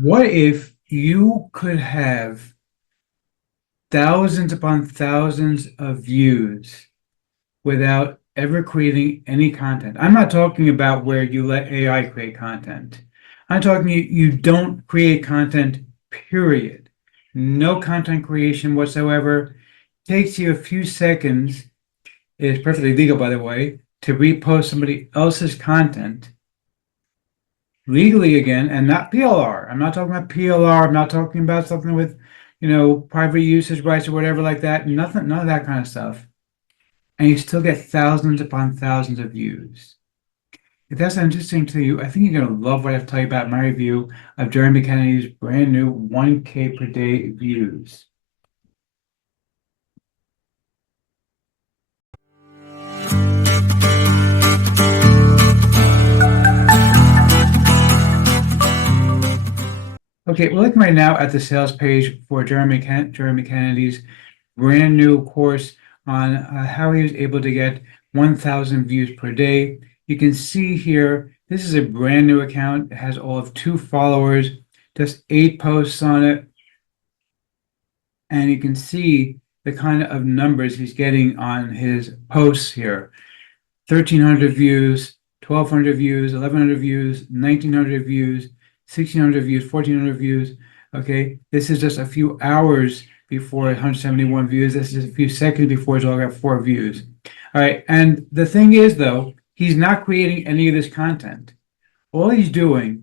What if you could have thousands upon thousands of views without ever creating any content? I'm not talking about where you let AI create content. I'm talking you don't create content, period. No content creation whatsoever. Takes you a few seconds, it is perfectly legal, by the way, to repost somebody else's content legally again, and not PLR. I'm not talking about PLR. I'm not talking about something with, private usage rights or whatever like that. Nothing, none of that kind of stuff. And you still get thousands upon thousands of views. If that's interesting to you, I think you're going to love what I have to tell you about my review of Jeremy Kennedy's brand new 1K per day views. Okay, we're looking right now at the sales page for Jeremy Kennedy's brand new course on how he was able to get 1,000 views per day. You can see here, this is a brand new account. It has all of 2 followers, just 8 posts on it. And you can see the kind of numbers he's getting on his posts here. 1,300 views, 1,200 views, 1,100 views, 1,900 views, 1,600 views, 1,400 views. Okay, this is just a few hours before 171 views. This is a few seconds before it's all got 4 views. All right, and the thing is, though, he's not creating any of this content. All he's doing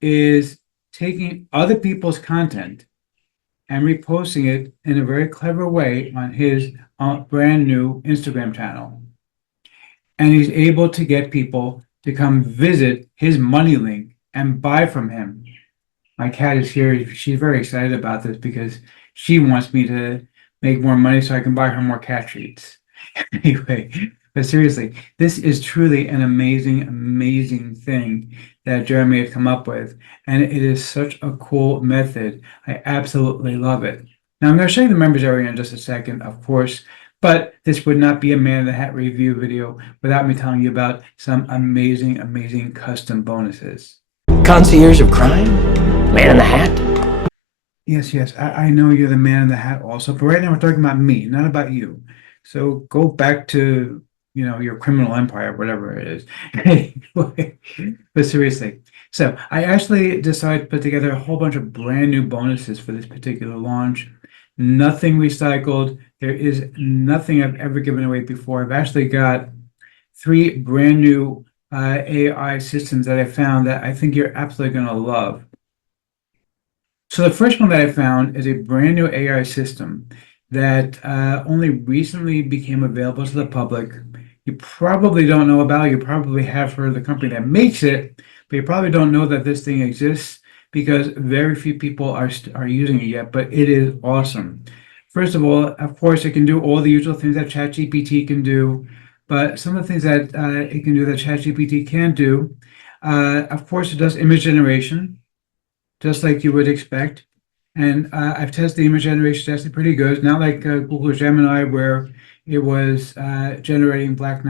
is taking other people's content and reposting it in a very clever way on his brand new Instagram channel. And he's able to get people to come visit his money link and buy from him. My cat is here. She's very excited about this because she wants me to make more money so I can buy her more cat treats. Anyway, but seriously, this is truly an amazing, amazing thing that Jeremy has come up with. And it is such a cool method. I absolutely love it. Now, I'm going to show you the members area in just a second, of course, but this would not be a Man in the Hat review video without me telling you about some amazing, amazing custom bonuses. Concierge of crime? Man in the Hat? Yes, yes, I know you're the Man in the Hat also, but right now we're talking about me, not about you. So go back to, your criminal empire, whatever it is. Anyway, but seriously, so I actually decided to put together a whole bunch of brand new bonuses for this particular launch. Nothing recycled. There is nothing I've ever given away before. I've actually got 3 brand new AI systems that I found that I think you're absolutely going to love. So the first one that I found is a brand new AI system that only recently became available to the public. You probably don't know about it. You probably have heard of the company that makes it, but you probably don't know that this thing exists because very few people are using it yet, but it is awesome. First of all, of course, it can do all the usual things that ChatGPT can do, but some of the things that it can do that ChatGPT can't do, of course, it does image generation just like you would expect. And I've tested the image generation, tested pretty good. Not like Google Gemini, where it was generating black.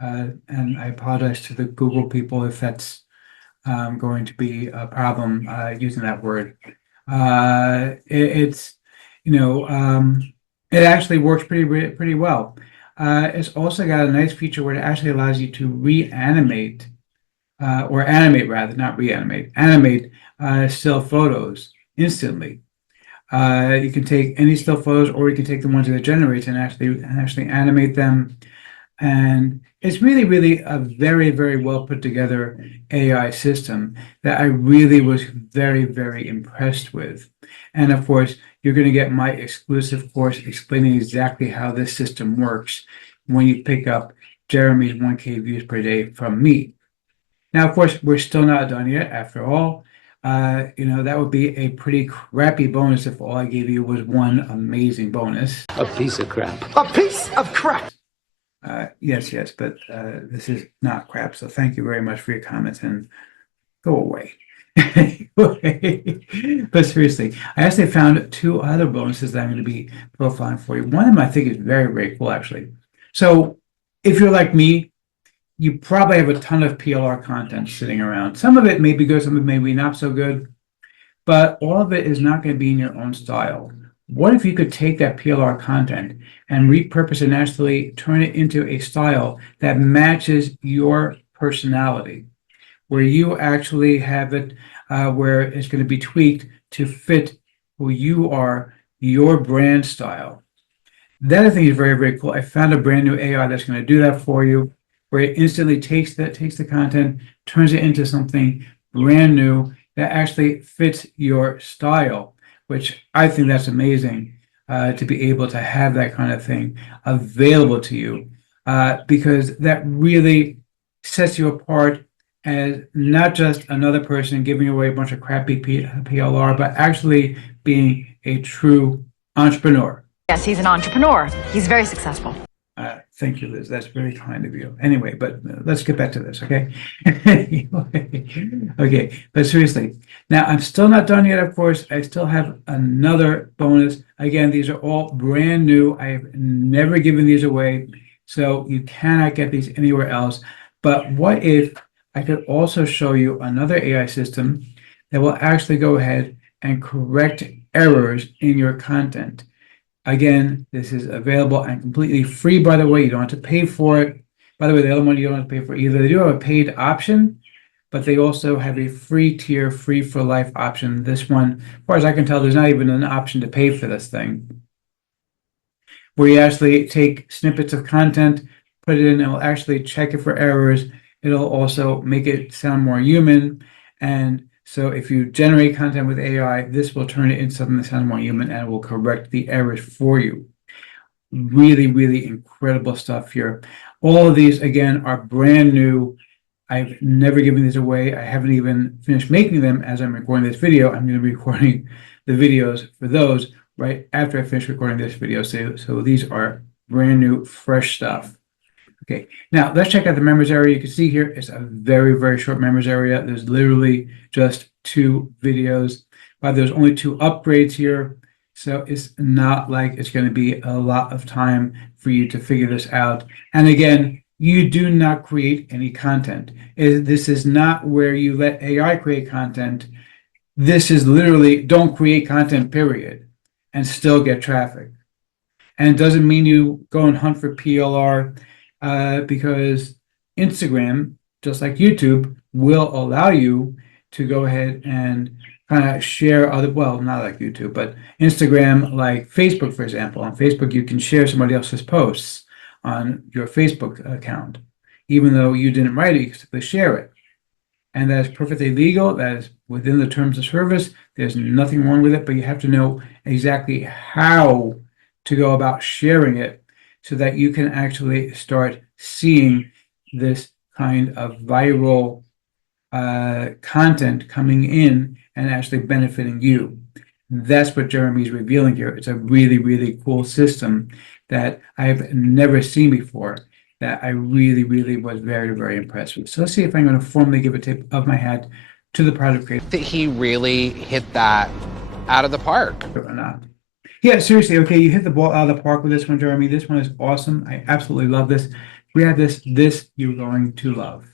And I apologize to the Google people if that's going to be a problem using that word. It's, it actually works pretty well. It's also got a nice feature where it actually allows you to reanimate or animate rather, not reanimate, animate still photos instantly. You can take any still photos, or you can take the ones that it generates and actually animate them. And it's really, really a very, very well put together AI system that I really was very, very impressed with. And of course, you're going to get my exclusive course explaining exactly how this system works when you pick up Jeremy's 1K views per day from me. Now, of course, we're still not done yet. After all, that would be a pretty crappy bonus if all I gave you was one amazing bonus. A piece of crap. A piece of crap. Yes, yes, but this is not crap. So thank you very much for your comments and go away. Anyway, but seriously, I actually found 2 other bonuses that I'm going to be profiling for you. One of them I think is very, very cool, actually. So if you're like me, you probably have a ton of PLR content sitting around. Some of it may be good, some of it may be not so good. but all of it is not going to be in your own style. What if you could take that PLR content and repurpose it and actually turn it into a style that matches your personality, where you actually have it where it's going to be tweaked to fit who you are, your brand style. That I think is very, very cool. I found a brand new AI that's going to do that for you, where it instantly takes the content, turns it into something brand new that actually fits your style, which I think that's amazing to be able to have that kind of thing available to you, because that really sets you apart as not just another person giving away a bunch of crappy PLR, but actually being a true entrepreneur. Yes, he's an entrepreneur. He's very successful. Thank you, Liz. That's very kind of you. Anyway, but let's get back to this, okay? Okay, but seriously, now I'm still not done yet, of course. I still have another bonus. Again, these are all brand new. I have never given these away, so you cannot get these anywhere else. But what if I could also show you another AI system that will actually go ahead and correct errors in your content? Again, this is available and completely free, by the way. You don't have to pay for it. By the way, the other one you don't have to pay for either. They do have a paid option, but they also have a free tier, free for life option. This one, as far as I can tell, there's not even an option to pay for this thing, where you actually take snippets of content, put it in, it will actually check it for errors. It'll also make it sound more human. And so if you generate content with AI, this will turn it into something that sounds more human and will correct the errors for you. Really, really incredible stuff here. All of these, again, are brand new. I've never given these away. I haven't even finished making them as I'm recording this video. I'm going to be recording the videos for those right after I finish recording this video. So these are brand new, fresh stuff. Okay, now let's check out the members area. You can see here it's a very, very short members area. There's literally just 2 videos, but there's only 2 upgrades here. So it's not like it's going to be a lot of time for you to figure this out. And again, you do not create any content. This is not where you let AI create content. This is literally don't create content, period, and still get traffic. And it doesn't mean you go and hunt for PLR. Because Instagram, just like YouTube, will allow you to go ahead and kind of share other, well, not like YouTube, but Instagram, like Facebook, for example. On Facebook, you can share somebody else's posts on your Facebook account. Even though you didn't write it, you can simply share it. And that is perfectly legal. That is within the terms of service. There's nothing wrong with it, but you have to know exactly how to go about sharing it, so that you can actually start seeing this kind of viral content coming in and actually benefiting you. That's what Jeremy's revealing here. It's a really, really cool system that I've never seen before, that I really, really was very, very impressed with. So let's see if I'm going to formally give a tip of my hat to the product creator. That he really hit that out of the park. Or not. Yeah, seriously. Okay, you hit the ball out of the park with this one, Jeremy. This one is awesome. I absolutely love this. We have this you're going to love.